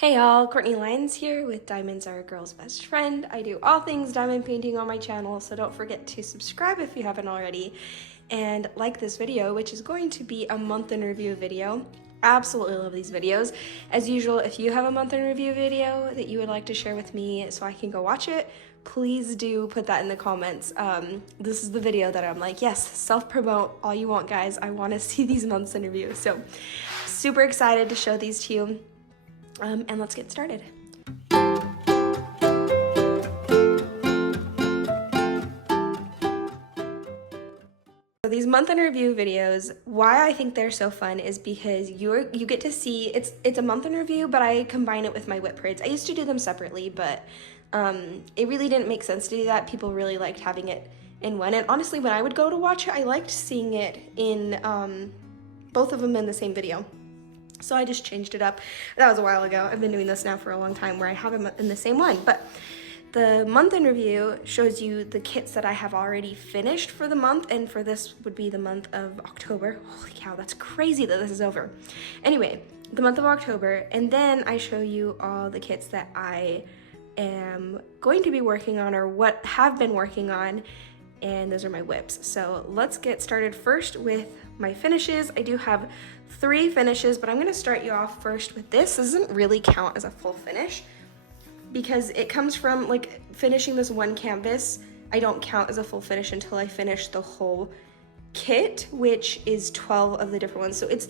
Hey y'all, Courtney Lyons here with Diamonds Are a Girl's Best Friend. I do all things diamond painting on my channel, so don't forget to subscribe if you haven't already, and like this video, which is going to be a month in review video. Absolutely love these videos. As usual, if you have a month in review video that you would like to share with me so I can go watch it, please do put that in the comments. This is the video that I'm like, yes, self-promote all you want, guys. I want to see these months in review. So super excited to show these to you. And let's get started. So these month in review videos, why I think they're so fun is because you get to see, it's a month in review, but I combine it with my WIP parades. I used to do them separately, but it really didn't make sense to do that. People really liked having it in one. And honestly, when I would go to watch it, I liked seeing it in both of them in the same video. So I just changed it up. That was a while ago. I've been doing this now for a long time where I have them in the same one. But the month in review shows you the kits that I have already finished for the month, and for this would be the month of October. Holy cow, that's crazy that this is over. Anyway, the month of October, and then I show you all the kits that I am going to be working on or what have been working on, and those are my WIPs. So let's get started first with my finishes. I do have 3 finishes, but I'm gonna start you off first with this. This doesn't really count as a full finish because it comes from like finishing this one canvas. I don't count as a full finish until I finish the whole kit, which is 12 of the different ones. So it's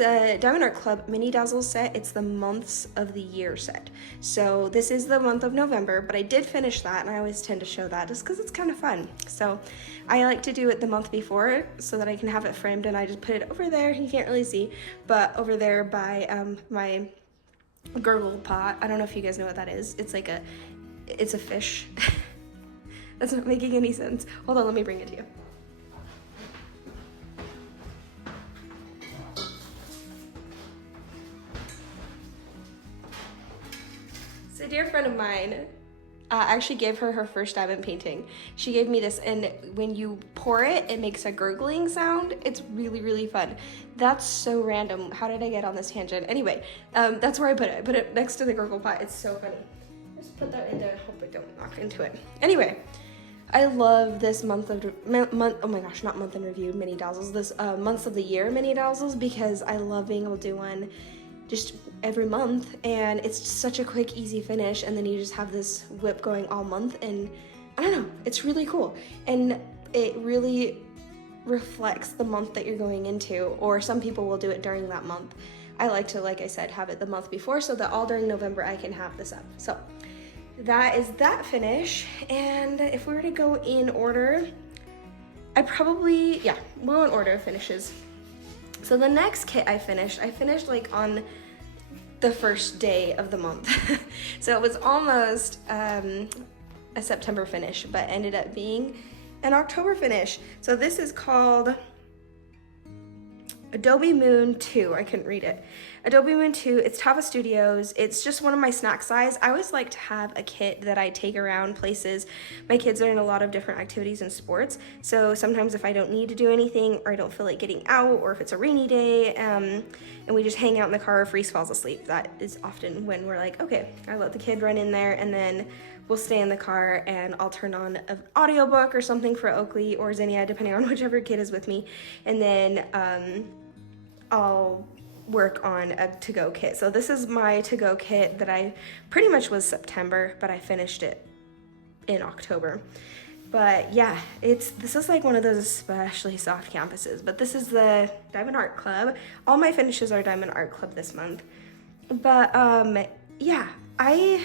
a Diamond Art Club mini dazzle set. It's the months of the year set. So this is the month of November, but I did finish that, and I always tend to show that just because it's kind of fun. So I like to do it the month before so that I can have it framed, and I just put it over there. You can't really see, but over there by my gurgle pot. I don't know if you guys know what that is. It's like it's a fish. That's not making any sense. Hold on, let me bring it to you. A dear friend of mine actually gave her first diamond painting. She gave me this, and when you pour it, it makes a gurgling sound. It's really, really fun. That's so random. How did I get on this tangent? Anyway, that's where I put it. I put it next to the gurgle pot. It's so funny. Just put that in there and hope I don't knock into it. Anyway, I love this month, oh my gosh, not month in review mini dazzles, this months of the year mini dazzles, because I love being able to do one just every month, and it's such a quick, easy finish, and then you just have this WIP going all month, and I don't know, it's really cool, and it really reflects the month that you're going into, or some people will do it during that month. I like to, like I said, have it the month before so that all during November I can have this up. So that is that finish, and if we were to go in order, we'll in order of finishes. So the next kit I finished like on the first day of the month. So it was almost a September finish, but ended up being an October finish. So this is called Adobe Moon 2, I couldn't read it. Adobe Moon 2, it's Tava Studios. It's just one of my snack size. I always like to have a kit that I take around places. My kids are in a lot of different activities and sports, so sometimes if I don't need to do anything, or I don't feel like getting out, or if it's a rainy day, and we just hang out in the car, or Freeze falls asleep, that is often when we're like, okay, I let the kid run in there, and then we'll stay in the car, and I'll turn on an audiobook or something for Oakley or Zinnia, depending on whichever kid is with me, and then I'll work on a to-go kit. So this is my to-go kit that I pretty much was September, but I finished it in October. But yeah, this is like one of those especially soft canvases, but this is the Diamond Art Club. All my finishes are Diamond Art Club this month. But yeah, I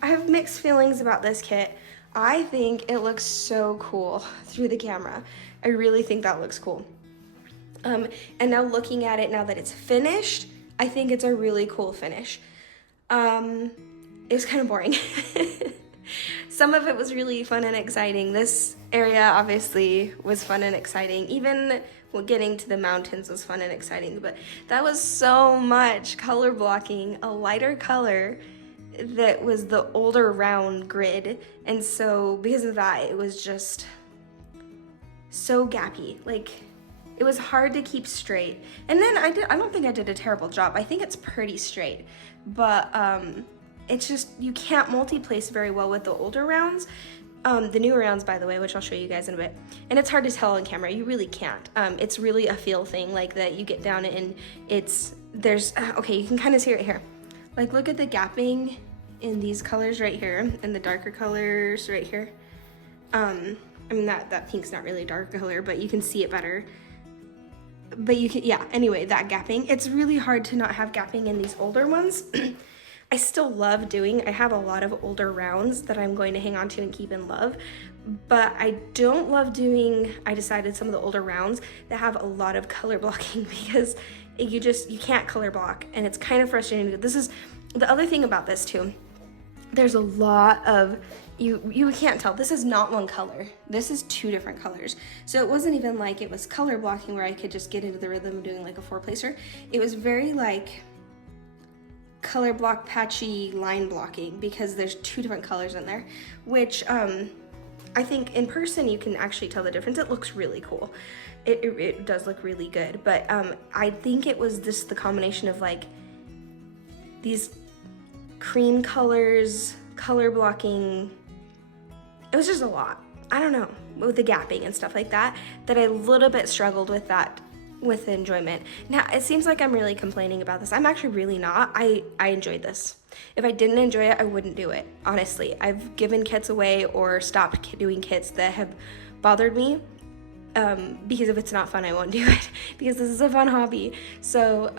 have mixed feelings about this kit. I think it looks so cool through the camera. I really think that looks cool. And now looking at it, now that it's finished, I think it's a really cool finish. It was kind of boring. Some of it was really fun and exciting. This area obviously was fun and exciting. Even getting to the mountains was fun and exciting, but that was so much color blocking, a lighter color that was the older round grid. And so because of that, it was just so gappy. Like, it was hard to keep straight. And then I don't think I did a terrible job. I think it's pretty straight. but it's just, you can't multi-place very well with the older rounds. The newer rounds, by the way, which I'll show you guys in a bit. And it's hard to tell on camera, you really can't. It's really a feel thing, like that you get down and okay, you can kind of see it here. Like, look at the gapping in these colors right here, and the darker colors right here. I mean, that pink's not really a dark color, but you can see it better. But you can, yeah, anyway, that gapping. It's really hard to not have gapping in these older ones. I still love doing, I have a lot of older rounds that I'm going to hang on to and keep in love, but I don't love doing, I decided, some of the older rounds that have a lot of color blocking, because you can't color block, and it's kind of frustrating. This is the other thing about this too. There's a lot of, you can't tell, this is not one color. This is two different colors. So it wasn't even like it was color blocking where I could just get into the rhythm of doing like a 4-placer. It was very like color block patchy line blocking, because there's two different colors in there, which I think in person you can actually tell the difference. It looks really cool. It does look really good, but I think it was just the combination of like these cream colors, color blocking. It was just a lot. I don't know, with the gapping and stuff like that, that I a little bit struggled with that, with enjoyment. Now, it seems like I'm really complaining about this. I'm actually really not. I enjoyed this. If I didn't enjoy it, I wouldn't do it, honestly. I've given kits away or stopped doing kits that have bothered me, because if it's not fun, I won't do it, because this is a fun hobby. So,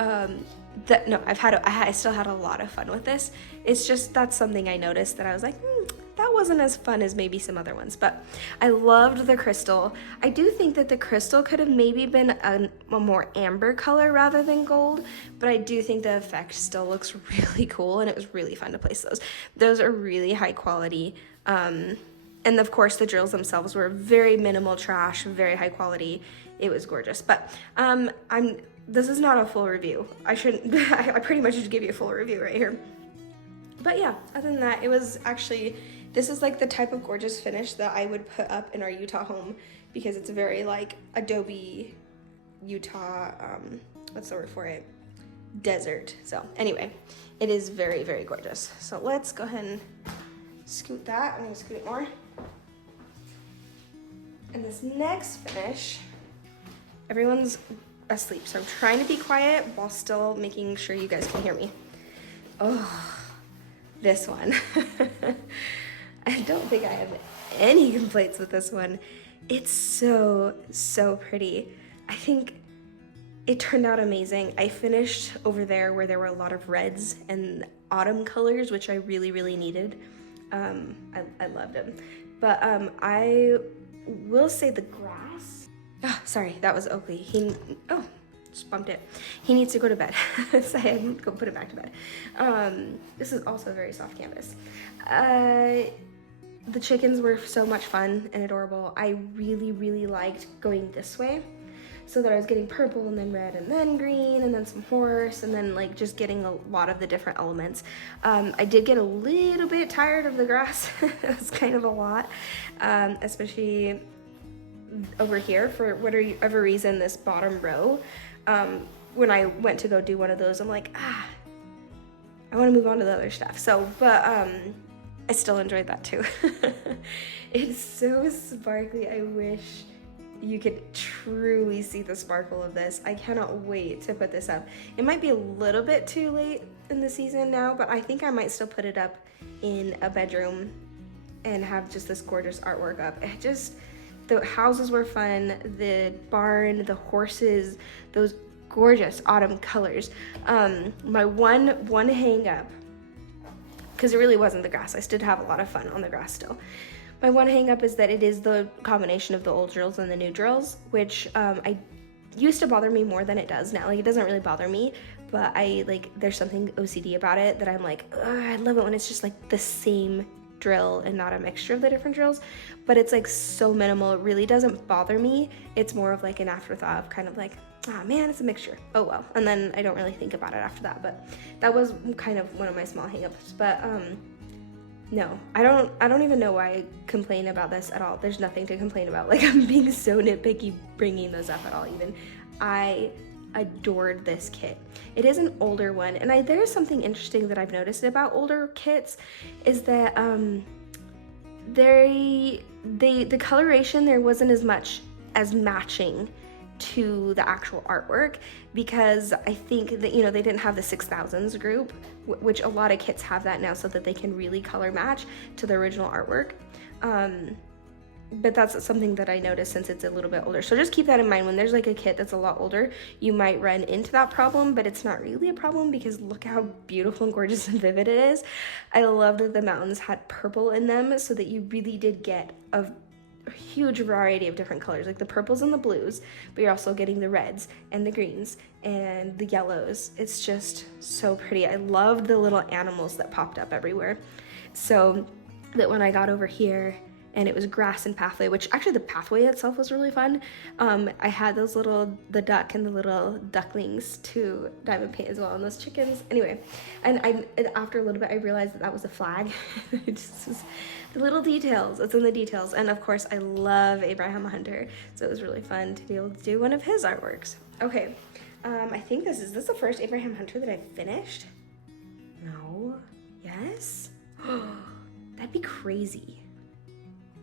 no, I still had a lot of fun with this. It's just, that's something I noticed that I was like, that wasn't as fun as maybe some other ones, but I loved the crystal. I do think that the crystal could have maybe been a more amber color rather than gold, but I do think the effect still looks really cool, and it was really fun to place those. Those are really high quality. And of course the drills themselves were very minimal trash, very high quality. It was gorgeous, but this is not a full review. I pretty much just gave you a full review right here. But yeah, other than that, it was actually, this is like the type of gorgeous finish that I would put up in our Utah home, because it's very like Adobe Utah, what's the word for it? Desert. So anyway, it is very, very gorgeous. So let's go ahead and scoot that. I'm gonna scoot it more. And this next finish, everyone's asleep, so I'm trying to be quiet while still making sure you guys can hear me. Oh, this one. I don't think I have any complaints with this one. It's so, so pretty. I think it turned out amazing. I finished over there where there were a lot of reds and autumn colors, which I really, really needed. I loved them. But I will say the grass. Oh, sorry, that was Oakley. Just bumped it. He needs to go to bed, so I had to go put it back to bed. This is also a very soft canvas. The chickens were so much fun and adorable. I really, really liked going this way, so that I was getting purple and then red and then green and then some horse and then like just getting a lot of the different elements. I did get a little bit tired of the grass. It was kind of a lot, especially over here for whatever reason, this bottom row. When I went to go do one of those, I'm like, I want to move on to the other stuff. So, but I still enjoyed that too. It's so sparkly. I wish you could truly see the sparkle of this. I cannot wait to put this up. It might be a little bit too late in the season now, but I think I might still put it up in a bedroom and have just this gorgeous artwork up. The houses were fun, the barn, the horses, those gorgeous autumn colors. My one hang up, because it really wasn't the grass. I still have a lot of fun on the grass still. My one hang up is that it is the combination of the old drills and the new drills, which I used to bother me more than it does now. Like, it doesn't really bother me, but there's something OCD about it that I'm like, I love it when it's just like the same drill and not a mixture of the different drills, but it's like so minimal. It really doesn't bother me. It's more of like an afterthought of kind of like, man, it's a mixture. Oh well. And then I don't really think about it after that, but that was kind of one of my small hangups. But no, I don't even know why I complain about this at all. There's nothing to complain about. Like, I'm being so nitpicky bringing those up at all even. I adored this kit. It is an older one, and there is something interesting that I've noticed about older kits is that the coloration there wasn't as much as matching to the actual artwork, because I think that, you know, they didn't have the 6000s group, which a lot of kits have that now so that they can really color match to the original artwork. But that's something that I noticed since it's a little bit older. So just keep that in mind. When there's like a kit that's a lot older, you might run into that problem, but it's not really a problem because look how beautiful and gorgeous and vivid it is. I love that the mountains had purple in them so that you really did get a huge variety of different colors, like the purples and the blues, but you're also getting the reds and the greens and the yellows. It's just so pretty. I loved the little animals that popped up everywhere. So that when I got over here and it was grass and pathway, which actually the pathway itself was really fun. I had those the duck and the little ducklings to diamond paint as well, and those chickens. Anyway, and after a little bit, I realized that was a flag. It just was the little details, it's in the details. And of course, I love Abraham Hunter, so it was really fun to be able to do one of his artworks. Okay, I think is this the first Abraham Hunter that I finished? No? Yes? That'd be crazy.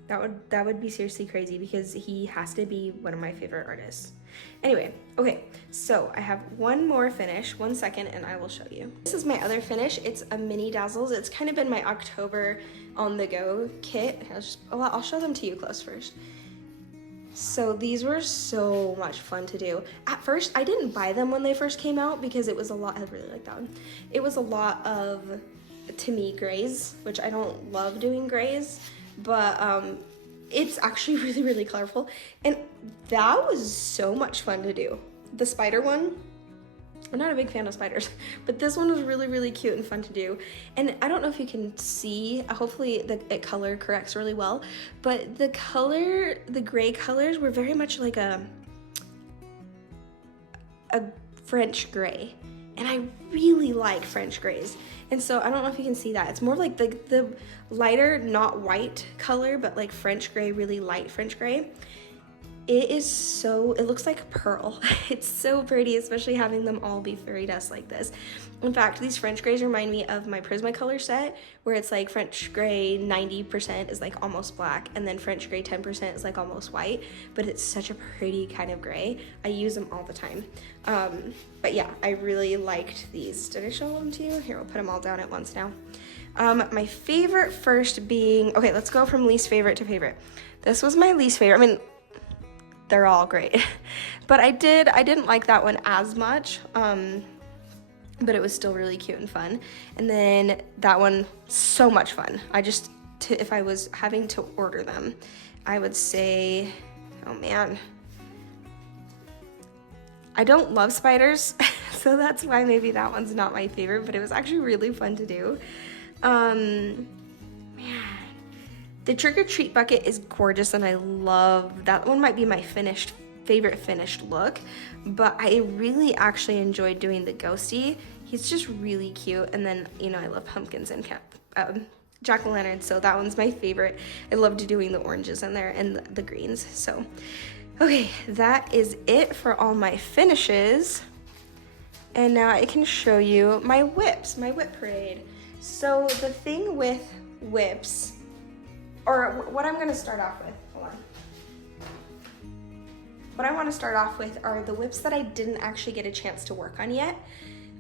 That would be seriously crazy because he has to be one of my favorite artists. Anyway, okay, so I have one more finish, 1 second, and I will show you. This is my other finish. It's a mini dazzles. It's kind of been my October on the go kit. I'll show them to you close first. So these were so much fun to do. At first, I didn't buy them when they first came out because it was a lot, I really like that one. It was a lot of, to me, grays, which I don't love doing grays, but it's actually really, really colorful. And that was so much fun to do. The spider one, I'm not a big fan of spiders, but this one was really, really cute and fun to do. And I don't know if you can see, hopefully it color corrects really well, but the gray colors were very much like a French gray. And I really like French grays. And so I don't know if you can see that. It's more like the lighter, not white color, but like French gray, really light French gray. It looks like pearl. It's so pretty, especially having them all be fairy dust like this. In fact, these French grays remind me of my Prismacolor set, where it's like French gray 90% is like almost black, and then French gray 10% is like almost white, but it's such a pretty kind of gray. I use them all the time. But yeah, I really liked these. Did I show them to you? Here, we'll put them all down at once now. My favorite first being, okay, let's go from least favorite to favorite. This was my least favorite. I mean, they're all great, but I didn't like that one as much, but it was still really cute and fun. And then that one, so much fun. If I was having to order them, I would say, oh man, I don't love spiders, so that's why maybe that one's not my favorite, but it was actually really fun to do. Man. The Trick or Treat bucket is gorgeous, and I love that one. Might be my favorite finished look, but I really actually enjoyed doing the ghosty. He's just really cute, and then, you know, I love pumpkins and jack-o'-lanterns, so that one's my favorite. I loved doing the oranges in there and the greens. So, okay, that is it for all my finishes, and now I can show you my WIPs, my WIP parade. So the thing with WIPs, or what I'm gonna start off with, hold on. What I wanna start off with are the WIPs that I didn't actually get a chance to work on yet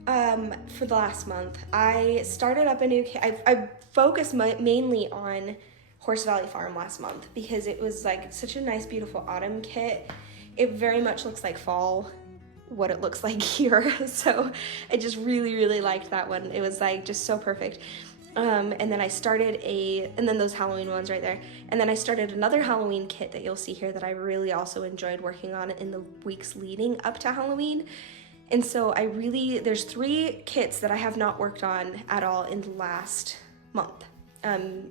for the last month. I started up a new kit. I focused mainly on Horse Valley Farm last month because it was like such a nice, beautiful autumn kit. It very much looks like fall, what it looks like here. So I just really, really liked that one. It was like just so perfect. And then I started and then those Halloween ones right there. And then I started another Halloween kit that you'll see here that I really also enjoyed working on in the weeks leading up to Halloween. And so there's 3 kits that I have not worked on at all in the last month.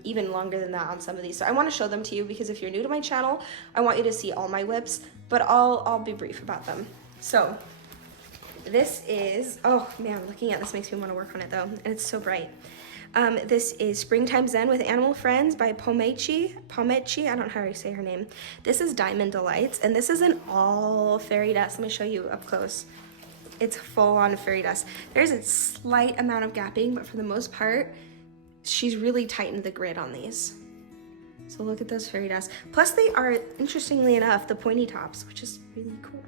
Even longer than that on some of these. So I want to show them to you because if you're new to my channel, I want you to see all my WIPs, but I'll be brief about them. So this is, oh man, looking at this makes me want to work on it though, and it's so bright. This is Springtime Zen with Animal Friends by Pomechi, I don't know how you say her name. This is Diamond Delights, and this is an all fairy dust. Let me show you up close. it's full on fairy dust. There's a slight amount of gapping, but for the most part, she's really tightened the grid on these. So look at those fairy dust. Plus they are, interestingly enough, the pointy tops, which is really cool.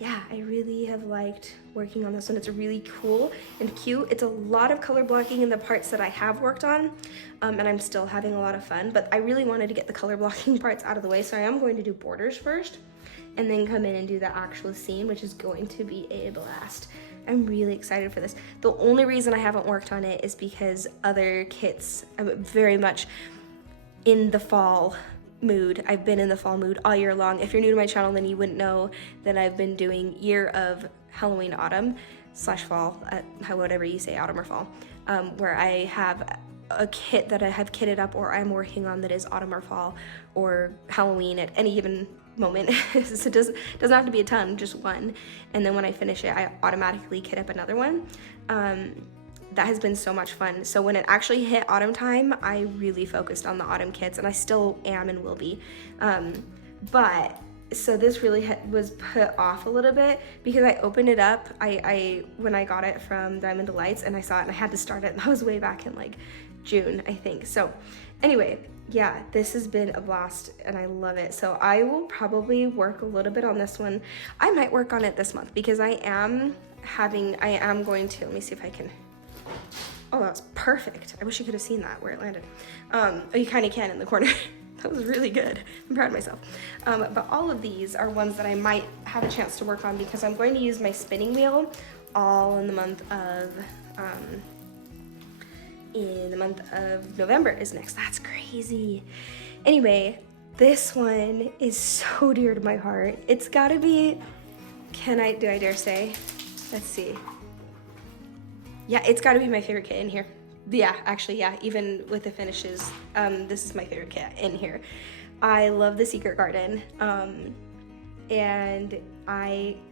Yeah, I really have liked working on this one. It's really cool and cute. It's a lot of color blocking in the parts that I have worked on, and I'm still having a lot of fun, but I really wanted to get the color blocking parts out of the way, so I am going to do borders first, and then come in and do the actual scene, which is going to be a blast. I'm really excited for this. The only reason I haven't worked on it is because other kits, I'm very much in the fall mood. I've been in the fall mood all year long. If you're new to my channel, then you wouldn't know that I've been doing year of Halloween autumn / fall, whatever you say, autumn or fall, where I have a kit that I have kitted up or I'm working on that is autumn or fall or Halloween at any given moment. So it doesn't have to be a ton, just one. And then when I finish it, I automatically kit up another one. That has been so much fun. So when it actually hit autumn time, I really focused on the autumn kits, and I still am and will be. But so this really was put off a little bit because I opened it up. When I got it from Diamond Delights and I saw it and I had to start it, and that was way back in like June, I think. So anyway, yeah, this has been a blast and I love it. So I will probably work a little bit on this one. I might work on it this month because I am going to, let me see if I can. Oh, that was perfect. I wish you could have seen that where it landed. Oh, you kind of can in the corner. That was really good. I'm proud of myself. But all of these are ones that I might have a chance to work on because I'm going to use my spinning wheel all in the month of November is next. That's crazy. Anyway, this one is so dear to my heart. It's gotta be, do I dare say? Let's see. Yeah, it's gotta be my favorite kit in here. Yeah, actually, yeah, even with the finishes, this is my favorite kit in here. I love the Secret Garden, and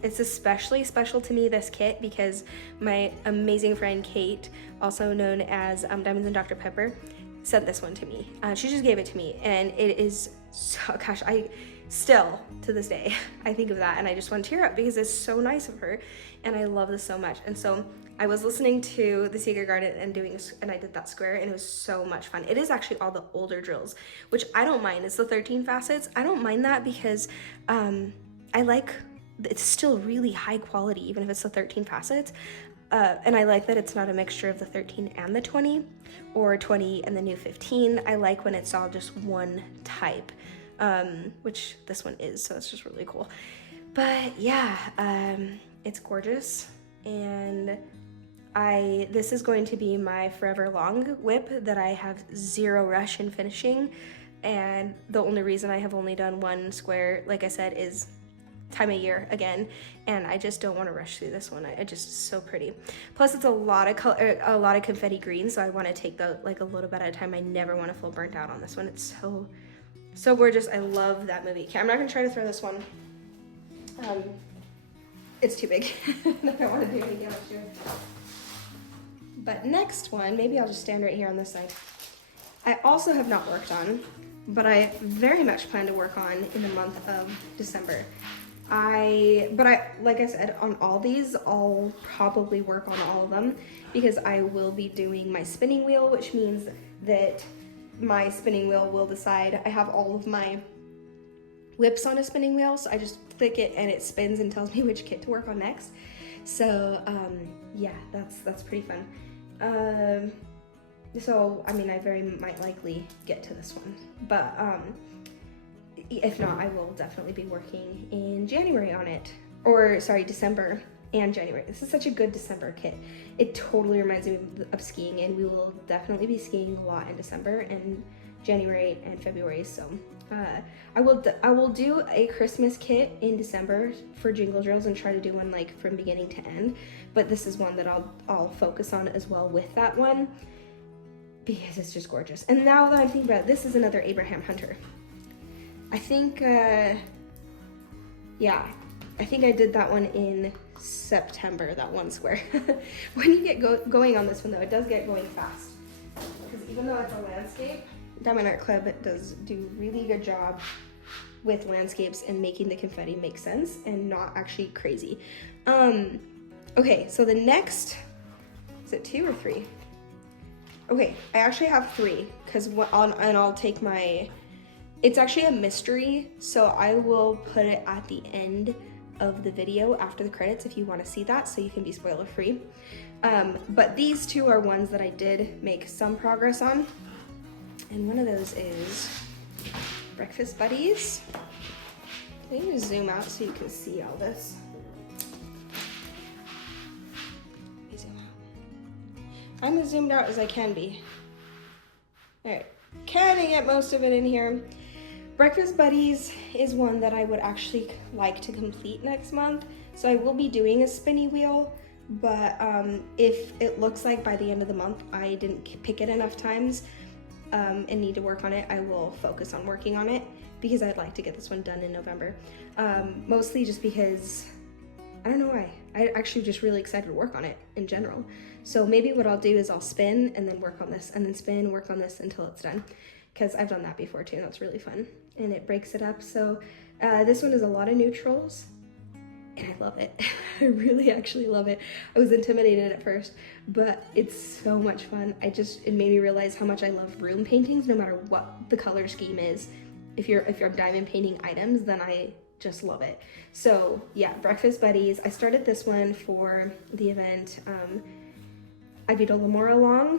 it's especially special to me, this kit, because my amazing friend Kate, also known as Diamonds and Dr. Pepper, sent this one to me. She just gave it to me, and it is so, gosh, I still, to this day, I think of that, and I just want to tear up because it's so nice of her, and I love this so much. And so I was listening to The Secret Garden and I did that square, and it was so much fun. It is actually all the older drills, which I don't mind. It's the 13 facets. I don't mind that because I like, it's still really high quality, even if it's the 13 facets. And I like that it's not a mixture of the 13 and the 20, or 20 and the new 15. I like when it's all just one type, which this one is, so it's just really cool. But yeah, it's gorgeous, and this is going to be my forever long WIP that I have zero rush in finishing, and the only reason I have only done one square, like I said, is time of year again, and I just don't want to rush through this one. It's just so pretty. Plus it's a lot of color, a lot of confetti green, so I want to take a little bit at a time. I never want to feel burnt out on this one. It's so gorgeous. I love that movie. Okay, I'm not gonna try to throw this one. It's too big. I don't want to do any damage to it. But next one, maybe I'll just stand right here on this side. I also have not worked on, but I very much plan to work on in the month of December. Like I said, on all these, I'll probably work on all of them because I will be doing my spinning wheel, which means that my spinning wheel will decide. I have all of my WIPs on a spinning wheel, so I just click it and it spins and tells me which kit to work on next. So yeah, that's pretty fun. So I mean, I very might likely get to this one, but if not, I will definitely be working in January on it, or sorry, December and January. This is such a good December kit. It totally reminds me of skiing, and we will definitely be skiing a lot in December and January and February. So I will do a Christmas kit in December for Jingle Drills and try to do one like from beginning to end, but this is one that I'll focus on as well with that one because it's just gorgeous. And now that I'm thinking about it, this is another Abraham Hunter. I think yeah, I think I did that one in September, that one square. When you get going on this one though, it does get going fast, because even though it's a landscape, Diamond Art Club does do a really good job with landscapes and making the confetti make sense and not actually crazy. Okay, so the next, is it 2 or 3? Okay, I actually have 3 because I'll take my, it's actually a mystery, so I will put it at the end of the video after the credits if you want to see that, so you can be spoiler free. But these 2 are ones that I did make some progress on, and one of those is Breakfast Buddies. Let me zoom out so you can see all this. I'm as zoomed out as I can be. All right, can I get most of it in here? Breakfast Buddies is one that I would actually like to complete next month. So I will be doing a spinny wheel, but if it looks like by the end of the month I didn't pick it enough times and need to work on it, I will focus on working on it because I'd like to get this one done in November. Mostly just because, I don't know why, I'm actually just really excited to work on it in general. So maybe what I'll do is I'll spin and then work on this and then spin, work on this until it's done. Because I've done that before too, and that's really fun. And it breaks it up. So this one is a lot of neutrals and I love it. I really actually love it. I was intimidated at first, but it's so much fun. It made me realize how much I love room paintings, no matter what the color scheme is. If you're diamond painting items, then I just love it. So yeah, Breakfast Buddies. I started this one for the event. I beat Lamore along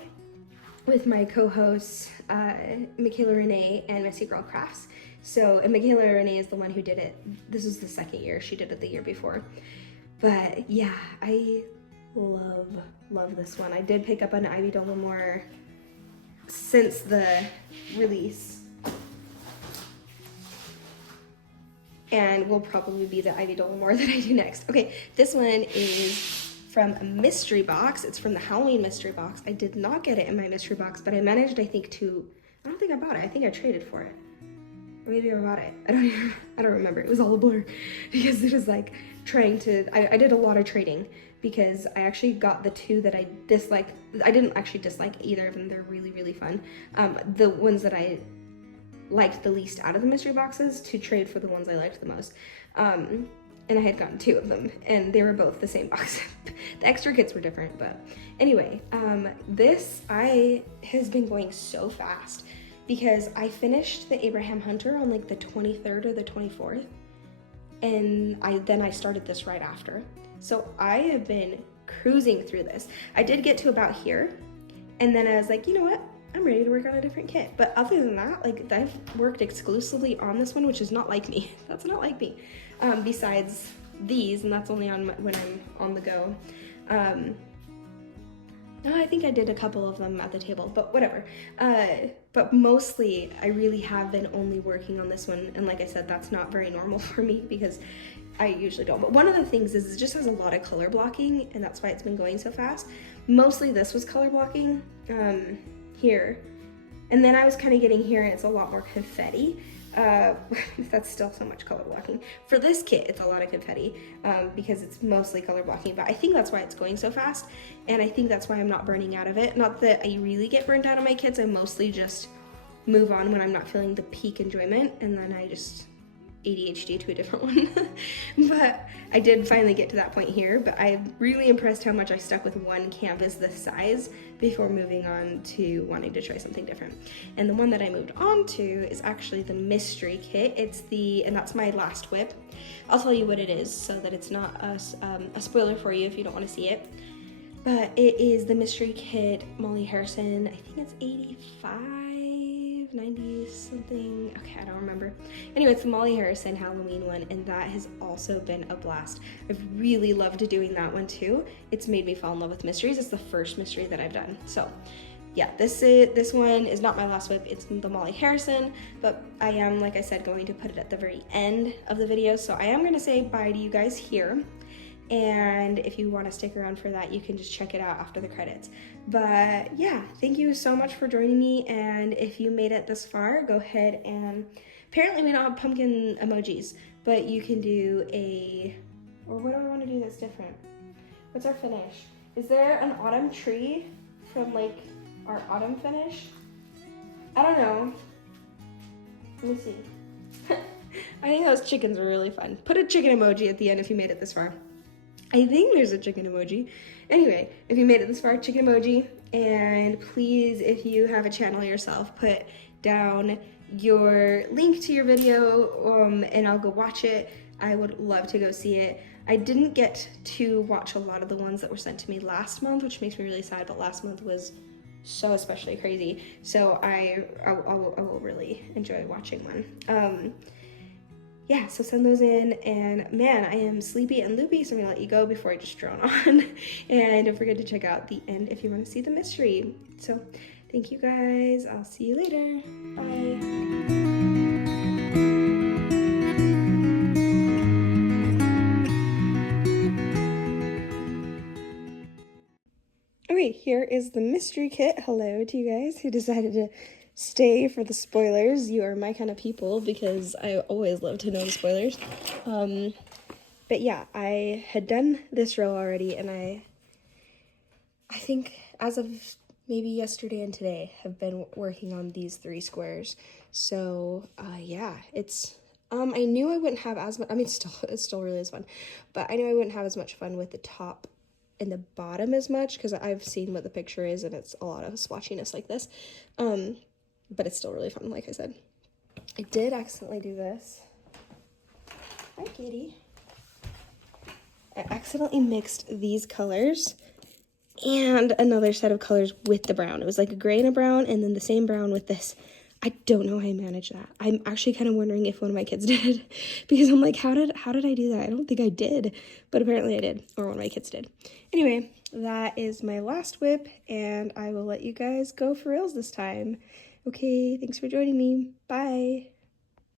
with my co-hosts, Michaela Renee and Messy Girl Crafts. So, and Michaela Renee is the one who did it. This is the second year. She did it the year before. But yeah, I love this one. I did pick up an Ivy Lamore since the release. And will probably be the Ivy Lamore that I do next. Okay, this one is from a mystery box. It's from the Halloween mystery box. I did not get it in my mystery box, but I managed, I think, I don't think I bought it. I think I traded for it. Or maybe I bought it. I don't remember. It was all a blur because it was like trying to, I did a lot of trading because I actually got the 2 that I disliked. I didn't actually dislike either of them. They're really, really fun. The ones that I liked the least out of the mystery boxes to trade for the ones I liked the most. And I had gotten 2 of them, and they were both the same box. The extra kits were different, but anyway, this has been going so fast because I finished the Abraham Hunter on like the 23rd or the 24th, and then I started this right after. So I have been cruising through this. I did get to about here, and then I was like, you know what? I'm ready to work on a different kit. But other than that, like I've worked exclusively on this one, which is not like me. That's not like me. Besides these, and that's only on when I'm on the go. No, I think I did a couple of them at the table, but whatever. But mostly, I really have been only working on this one, and like I said, that's not very normal for me because I usually don't. But one of the things is it just has a lot of color blocking, and that's why it's been going so fast. Mostly this was color blocking here, and then I was kind of getting here, and it's a lot more confetti. That's still so much color blocking. For this kit, it's a lot of confetti because it's mostly color blocking, but I think that's why it's going so fast, and I think that's why I'm not burning out of it. Not that I really get burnt out of my kits, I mostly just move on when I'm not feeling the peak enjoyment, and then I just ADHD to a different one. But I did finally get to that point here, but I'm really impressed how much I stuck with one canvas this size before moving on to wanting to try something different. And the one that I moved on to is actually the mystery kit. And that's my last WIP. I'll tell you what it is so that it's not a spoiler for you if you don't want to see it. But it is the mystery kit, Molly Harrison. I think it's 85, 90 something. Okay, I don't remember. Anyway, it's the Molly Harrison Halloween one, and that has also been a blast. I've really loved doing that one too. It's made me fall in love with mysteries. It's the first mystery that I've done. So yeah, this one is not my last WIP. It's the Molly Harrison, but I am, like I said, going to put it at the very end of the video. So I am going to say bye to you guys here. And if you want to stick around for that, you can just check it out after the credits. But yeah, thank you so much for joining me. And if you made it this far, go ahead and, apparently we don't have pumpkin emojis, but you can do or what do I want to do that's different? What's our finish? Is there an autumn tree from like our autumn finish? I don't know. Let me see. I think those chickens are really fun. Put a chicken emoji at the end if you made it this far. I think there's a chicken emoji. Anyway, if you made it this far, chicken emoji. And please, if you have a channel yourself, put down your link to your video and I'll go watch it. I would love to go see it. I didn't get to watch a lot of the ones that were sent to me last month, which makes me really sad, but last month was so especially crazy. So I will really enjoy watching one. Yeah, so send those in, and man, I am sleepy and loopy, so I'm gonna let you go before I just drone on. And don't forget to check out the end if you want to see the mystery. So thank you guys, I'll see you later, bye. Okay, here is the mystery kit. Hello to you guys who decided to stay for the spoilers. You are my kind of people because I always love to know the spoilers. But yeah, I had done this row already, and I think as of maybe yesterday and today have been working on these 3 squares. So yeah, it's I knew I wouldn't have as much, I mean it still really is fun, but I knew I wouldn't have as much fun with the top and the bottom as much because I've seen what the picture is and it's a lot of swatchiness like this. But it's still really fun, like I said. I did accidentally do this. Hi, kitty. I accidentally mixed these colors and another set of colors with the brown. It was like a gray and a brown and then the same brown with this. I don't know how I managed that. I'm actually kind of wondering if one of my kids did because I'm like, how did I do that? I don't think I did, but apparently I did, or one of my kids did. Anyway, that is my last WIP, and I will let you guys go for reals this time. Okay, thanks for joining me. Bye.